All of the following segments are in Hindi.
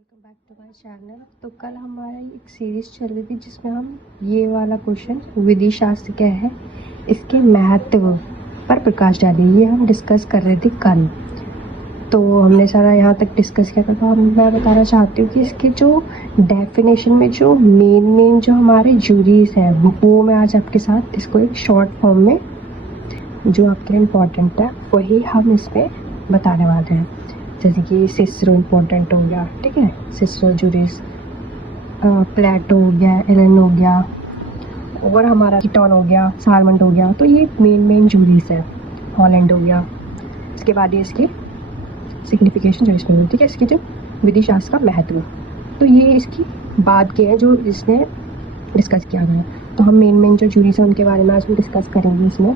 Welcome back to my channel. तो कल हमारा एक सीरीज़ चल रही थी जिसमें हम ये वाला क्वेश्चन विधि शास्त्र क्या है इसके महत्व पर प्रकाश डाली, ये हम डिस्कस कर रहे थे कल। तो हमने सारा यहाँ तक डिस्कस किया था। तो मैं बताना चाहती हूँ कि इसके जो डेफिनेशन में जो मेन जो हमारे जूरीज हैं वो मैं आज आपके साथ इसको एक शॉर्ट फॉर्म में जो आपके लिए इम्पोर्टेंट है वही हम इसमें बताने वाले हैं। जैसे कि सिसरो इम्पोर्टेंट हो गया, ठीक है, सिसरो जूरीज, प्लेटो हो गया, एलन हो गया, और हमारा कीटोन हो गया, सालमंड हो गया। तो ये मेन जूरीज है। हॉलैंड हो गया। इसके बाद ये इसकी सिग्निफिकेशन जो इसमें ठीक है, इसकी जो विधि शास्त्र का महत्व, तो ये इसकी बाद के हैं जो इसने डिस्कस किया गया। तो हम मेन जो जूरीज हैं उनके बारे में आज हम डिस्कस करेंगे इसमें।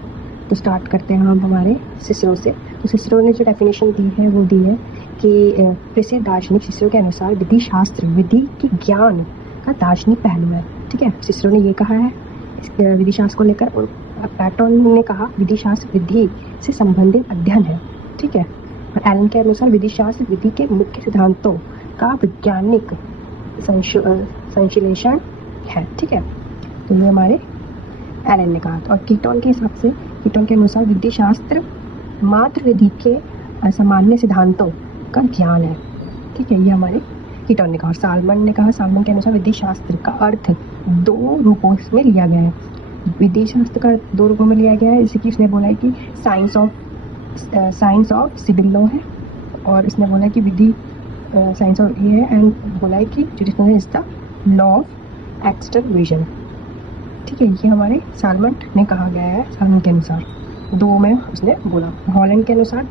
तो स्टार्ट करते हैं हम हमारे सिसरो से। तो सिसरो ने जो डेफिनेशन दी है वो दी है कि प्रसिद्ध दार्शनिक सिसरो के अनुसार विधि शास्त्र विधि के ज्ञान का दार्शनिक पहलू है। ठीक है, सिसरो ने ये कहा है विधि शास्त्र को लेकर, और प्लेटो ने कहा विधि शास्त्र विधि से संबंधित अध्ययन है। ठीक है, और एलन के अनुसार विधि शास्त्र विधि के मुख्य सिद्धांतों का वैज्ञानिक संश्लेषण है। ठीक है, तो ये हमारे एलन ने कहा। और कीटोन के हिसाब से, कीटोन के अनुसार विधि शास्त्र मात्र विधि के असामान्य सिद्धांतों का ज्ञान है। ठीक है, ये हमारे कीटोन ने कहा। और सालमंड ने कहा, सालमंड के अनुसार विधि शास्त्र का अर्थ दो रूपों में लिया गया है। विधि शास्त्र का दो रूपों में लिया गया है, जैसे कि उसने बोला है कि साइंस ऑफ सिविल लॉ है, और इसने बोला है कि विधि साइंस ऑफ ये है, एंड बोला है कि jurisprudence is the law of external vision. ठीक है, ये हमारे सालमंड ने कहा गया है। सालमंड के अनुसार दो में उसने बोला। हॉलैंड के अनुसार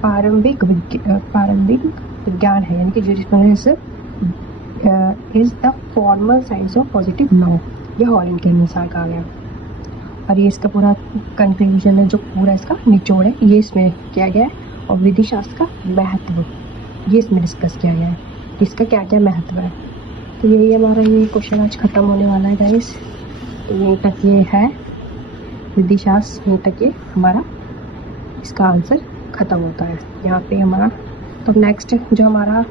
प्रारंभिक विज्ञान है, यानी कि jurisprudence is the formal science of positive law, ये हॉलैंड के अनुसार कहा गया। और ये इसका पूरा कंक्लूजन है, जो पूरा इसका निचोड़ है ये इसमें किया गया है। और विधि शास्त्र का महत्व ये इसमें डिस्कस किया गया है, इसका क्या क्या महत्व है। तो यही हमारा ये क्वेश्चन आज ख़त्म होने वाला है गाइस। तो यहीं तक ये है विधि शास्त्र, यहीं तक ये हमारा इसका आंसर ख़त्म होता है यहाँ पे हमारा। तो नेक्स्ट जो हमारा